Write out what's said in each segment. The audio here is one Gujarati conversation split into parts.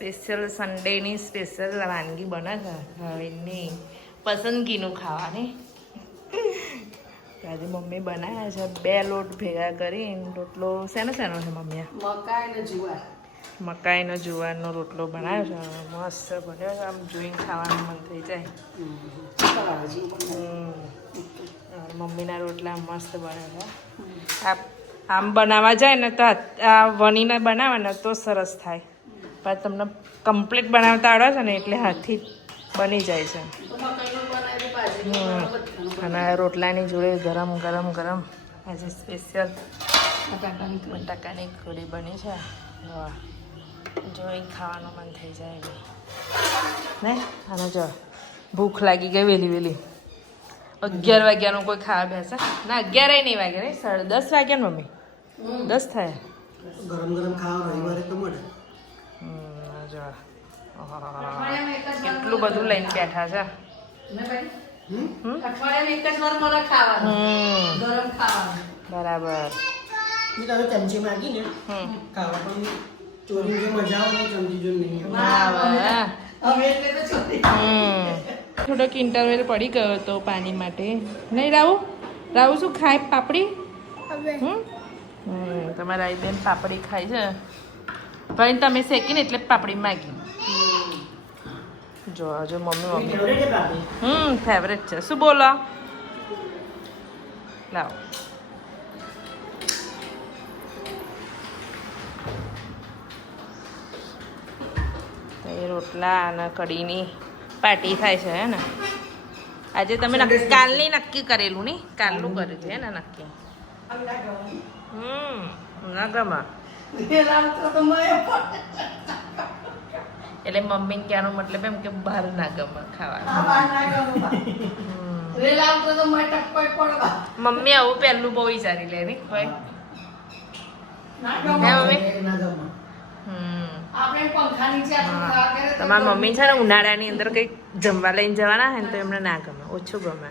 સ્પેશિયલ સન્ડેની સ્પેશિયલ વાનગી બને છે ભાવિનની પસંદગીનું ખાવાની. આજે મમ્મી બનાવ્યા છે 2 લોટ ભેગા કરીને રોટલો. શેનો છે મમ્મી? મકાઈનો જુવારનો રોટલો બનાવ્યો છે. મસ્ત બન્યો છે. આમ જોઈને ખાવાનું મન થઈ જાય. મમ્મીના રોટલા મસ્ત બને છે. આમ બનાવવા જાય ને તો આ વણીને બનાવે ને તો સરસ થાય. પણ તમને કમ્પ્લીટ બનાવતા આવડે છે ને એટલે હાથથી બની જાય છે. અને રોટલાની જોડે ગરમ આજે સ્પેશિયલ બટાકાની કઢી બની છે. વાહ, જોઈ ખાવાનું મન થઈ જાય ને. અને જો ભૂખ લાગી ગઈ વહેલી 11 વાગ્યાનું કોઈ ખાવા બેસે ના? 11 નહીં વાગે ને, 10:30 વાગ્યા મમ્મી. 10 થાય. ગરમ ખાવા રવિવારે તો મળે. જો કેટલું બધું લઈને બેઠા છે. બરાબર. ચમચી માગી ને ખાવા પણ ચોરી જો મજા આવે ને ચમચી જો નહીં થોડોક ઇન્ટરવેલ પડી ગયો તો પાણી માટે. નહીં રાહુ શું ખાય? પાપડી. તમારા આઈ બેન પાપડી ખાય છે. ભાઈ તમે શેકીને એટલે પાપડી માગી. જો મમ્મી ફેવરેટ છે. શું બોલો? લાવો. એ રોટલા અને કઢીની પાર્ટી થાય છે હે ને? આજે તમે કાલની નક્કી કરેલું નહીં? કાલનું કર્યું છે ને નક્કી? ના ગમા એટલે મમ્મીને કહેવાનો મતલબ એમ કે બહાર ના ગમે ખાવાનું. મમ્મી આવું પહેલું બહુ વિચારી લે ને ભાઈ. તમારા મમ્મી છે ને ઉનાળાની અંદર કંઈક જમવા લઈને જવાના હોય ને તો એમને ના ગમે, ઓછું ગમે.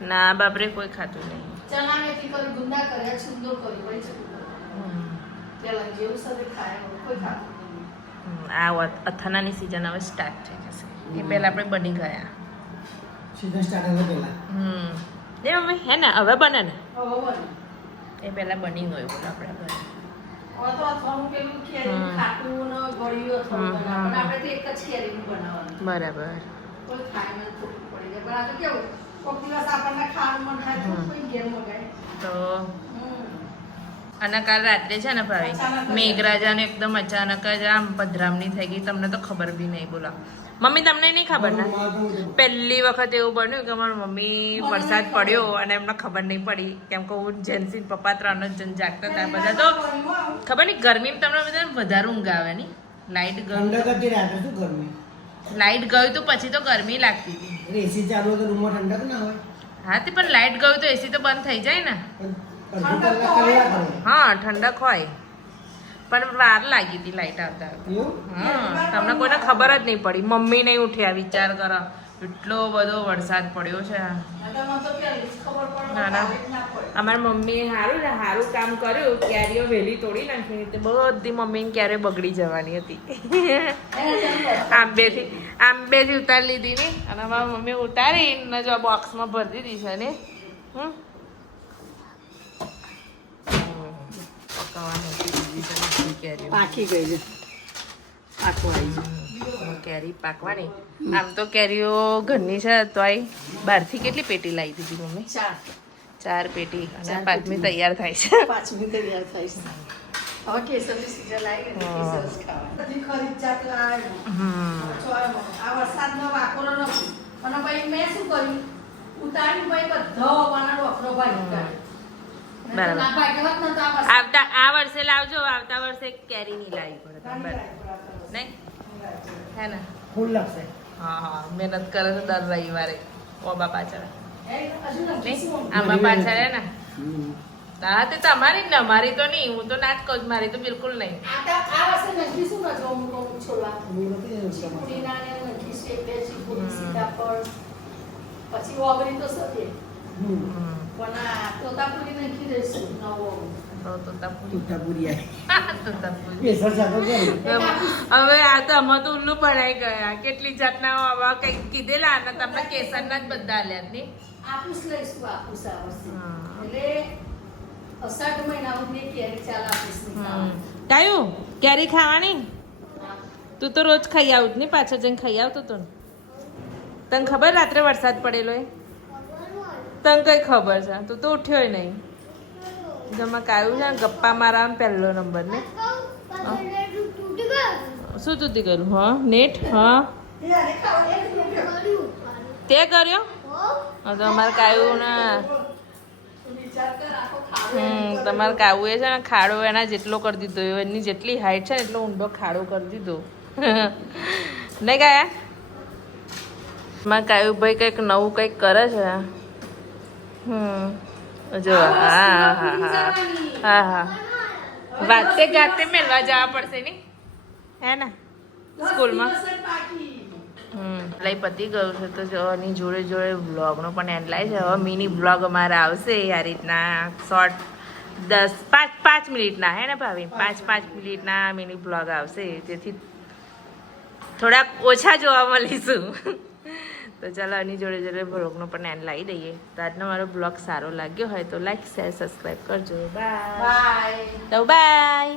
ના બાપરે કોઈ ખાતું નહીં. આ અથાણાની સિઝન હવે સ્ટાર્ટ થઈ જશે. એ પહેલા આપણે બની ગયા. એ મમ્મી હે ને હવે બને ને? એ પહેલા બની ગયું બોલો આપણા ઘરે. બરાબર. તો અને કાલ રાત્રે છે ને ભાઈ મેઘરાજાને એકદમ અચાનક જ આમ પધરામણી થઈ ગઈ. તમને તો ખબર બી નહીં. બોલો મમ્મી, તમને નહીં ખબર ને? પહેલી વખત એવું બન્યું કે મારી મમ્મી વરસાદ પડ્યો અને એમને ખબર નહીં પડી. કેમ કે હું જેન્સી પપ્પા 3 જ જણ જાગતા હતા. બધા તો ખબર નહીં ગરમીમાં તમને બધા વધારે ઊંઘ આવે નહીં. લાઈટ ગયું તો પછી તો ગરમી લાગતી હતી. હા તે પણ લાઈટ ગયું તો એસી તો બંધ થઈ જાય ને. હા ઠંડક હોય પણ વાર લાગી હતી લાઈટ આવતા. હા તમને કોઈને ખબર જ નહીં પડી. મમ્મી નહીં ઉઠ્યા. વિચાર કરો એટલો બધો વરસાદ પડ્યો છે. ના અમારી મમ્મીએ સારું કામ કર્યું. કેરીઓ વહેલી તોડી નાખી. બધી મમ્મીને ક્યારે બગડી જવાની હતી. આંબેથી ઉતારી લીધી ને અને અમારી મમ્મી ઉતારીને જો બોક્સમાં ભરી દીધી છે ને. પાકી ગઈ છે. કેરી પાકવાની. આમ તો કેરીઓ ઘરની છે તો બહારથી કેટલી પેટી લાવી દીધી મમ્મી? 4 પેટી. અને 5મી તૈયાર થાય છે. આ વર્ષે લાવજો. આવતા વર્ષે કેરી નહીં લાવી પડે નહીં હે ને? ફૂલ લાગશે. હા મહેનત કરે છે દર રવિવારે. ઓબા પાછળ આંબા પાછળ હે ને હા તે તમારી જ ને અમારી તો નહીં હું તો ના જ કહું છું, મારી તો બિલકુલ નહીં આ વર્ષે નક્કી શું કરજો અમુક છોડવા અમે નથી જવાનું તમારે. ચીકુડીના ને નક્કી શેપે ચીકુડી સીતાફળ પછી ઓગળી તો શકે પણ આ તોતાપુરી નાખી દઈશું નવો તોતાપુરી તોતાપુરી આવી. તોતાપુરી કેસર સાથે કરી. હવે આ તો અમે તો ઉલ્લુ પડાઈ ગયા કેટલી જાતના આવા કંઈક કીધેલા અને તમને કેસરના જ બધા આલ્યા નહીં આપુસ લઈશું આપુસ આ વર્ષે હા. એટલે અષાઢ મહિના સુધી કેરી ચાલ આપુસની ખાવાની. કાયું કેરી ખાવાની તું તો રોજ ખાઈ આવું જ નહીં પાછળ જઈને ખાઈ આવતો તો ને. તને ખબર રાત્રે વરસાદ પડેલો એ તને કઈ ખબર છે તું તો ઉઠ્યો નહીં જમા કાયું છે ને ગપ્પા મારવાનો પહેલો નંબર ને શું તૂટી ગયું હા નેટ હા તે કર્યો હા તો અમારે કાયું ને વિચાર કર આખો ખાડો તમારે કાવું એ છે ને ખાડો એના જેટલો કરી દીધો એની જેટલી હાઈટ છે ને એટલો ઊંડો ખાડો કરી દીધો નહીં ગયા મારા કાયું ભાઈ કંઈક નવું કંઈક કરે છે જો હા હા હા હા હા વાતે ગાતે મેળવા જવા પડશે નહીં હે ને સ્કૂલમાં લઈ પતી ગયું છે તો જો એની જોડે જોડે વ્લોગનો પણ એન્ડ લાય છે હવે મિની વ્લોગ અમારે આવશે આ રીતના શોર્ટ 5 મિનિટના હે ને ભાભી 5 મિનિટના મિની વ્લોગ આવશે જેથી થોડાક ઓછા જોવા મળીશું તો ચાલો એની જોડે જોડે વ્લોગનો પણ એન્ડ લાવી દઈએ તો આજનો મારો વ્લોગ સારો લાગ્યો હોય તો લાઈક શેર સબસ્ક્રાઈબ કરજો બાય બાય તો બાય